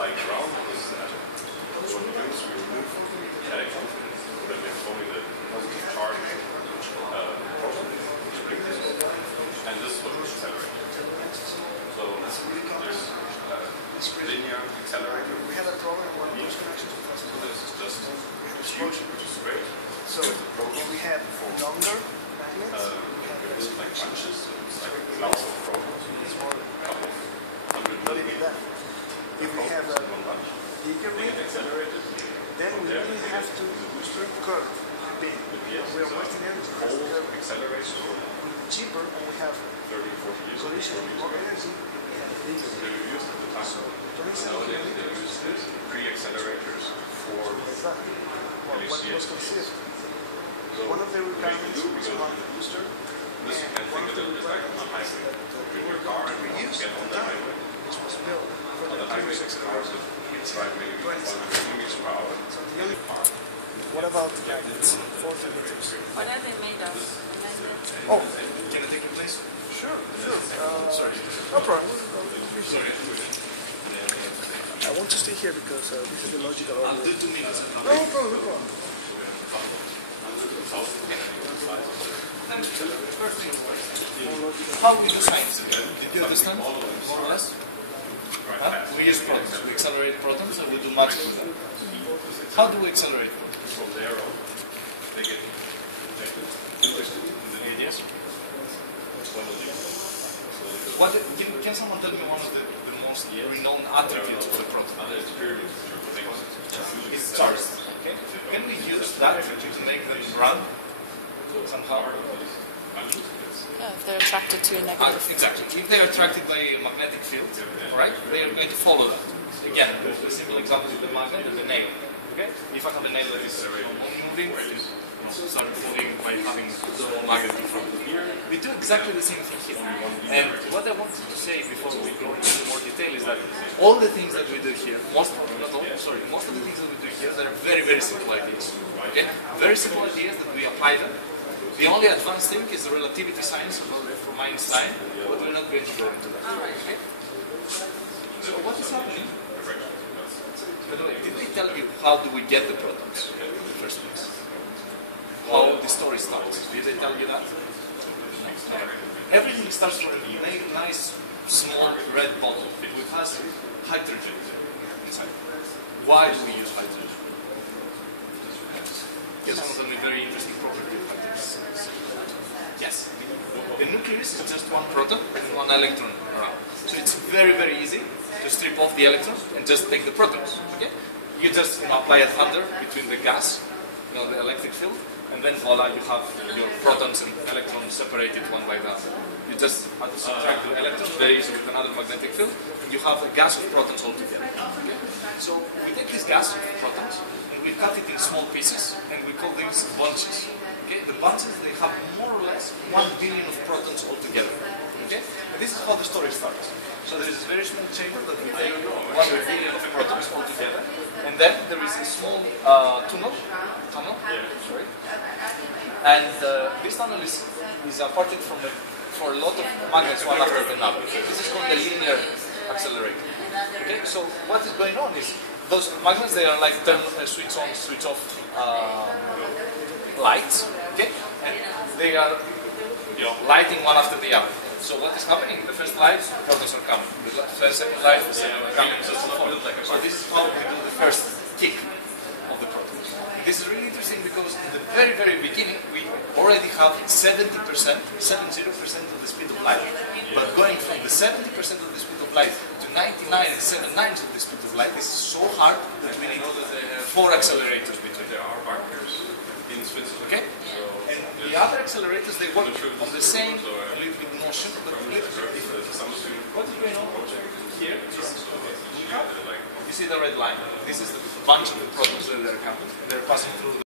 flying around this atom. So what we do is we remove the electron, then we have only the positive charge proton, which brings this over, and this is what we accelerate. So there's linear accelerator. We had a problem with one of those connections because so this is just huge, which is great. So when we have longer magnets, we have like bunches, so it's like clouds of protons. it's more, Not even that. If we have a bigger ring, then we really have to curve big. We are wasting energy. Acceleration Cheaper and we have 30-40 years. collision with more energy. We have bigger. They used at the time. So Nowadays they use this pre-accelerators for exactly. What was considered. So One of the requirements we is go one to the booster. This you and can one think of of the it as like on a highway. You're in your car and you reuse get on the highway. which was built for On the the highway, previous cars that drive maybe 100 kilometers per hour. So the only part. What about magnets? 40 meters. What are they made of? Oh, Can I take your place? sure, sure. Sorry. No problem. I want to stay here because this is the logical order. I'll do 2 minutes. No problem, no problem. How we do science? Did you understand? More or less? Huh? We use protons. We accelerate protons and we do magic with them. How do we accelerate protons? From there on, they get injected in the nucleus. What, can someone tell me one of the most renowned attributes of the proton? It's charge. Okay. Can we use that to make them run somehow? Yeah, if they're attracted to a negative. Exactly. If they are attracted by a magnetic field, right, they are going to follow that. Again, a simple example is the magnet and the nail. Okay? If I have a nail that is moving, start moving by having the magnet in front of me. We do exactly the same thing here. And what I wanted to say before we go into more detail is that all the things that we do here, most of the things that we do here, they're very, very simple ideas. Okay? Very simple ideas that we apply them. The only advanced thing is the relativity science from Einstein, but we're not going to go into that. Okay? So what is happening? By the way, did they tell you how do we get the protons in the first place? How the story starts? Did they tell you that? No. Everything starts from a nice, small red bottle which has hydrogen inside. Why do we use hydrogen? Yes, one of the very interesting properties of hydrogen. Yes. The nucleus is just one proton and one electron around. So it's very, very easy to strip off the electrons and just take the protons. Okay? You just apply a thunder between the gas, the electric field, and then voila, you have your protons and electrons separated one by the other. You just have to subtract the electrons, very easy with another magnetic field, and you have a gas of protons altogether. Okay? So we take this gas of protons and we cut it in small pieces, and we call these bunches. Okay? The bunches, they have more or less 1 billion of protons altogether. Okay? And this is how the story starts. So there is a very small chamber that we take 1 billion of protons altogether, and then there is a small tunnel, sorry. And this tunnel is aparted for a lot of magnets one after another. This is called the linear accelerator. Okay, so what is going on is those magnets, they are like switch on, switch off lights. Okay, and they are lighting one after the other. So what is happening? The first light, protons are coming. The second light, the second coming. So this is how we do the first kick of the protons. This is really interesting because in the very, very beginning, we already have 70% of the speed of light. But going from the 70% of the speed of light to 99.79 of the speed of light, this is so hard that we need 4 accelerators between. There are bunkers in Switzerland. Okay? And the other accelerators, they work on the same little bit motion, but a little bit different. What is going on here? You see the red line? This is the bunch of the protons that are coming. They're passing through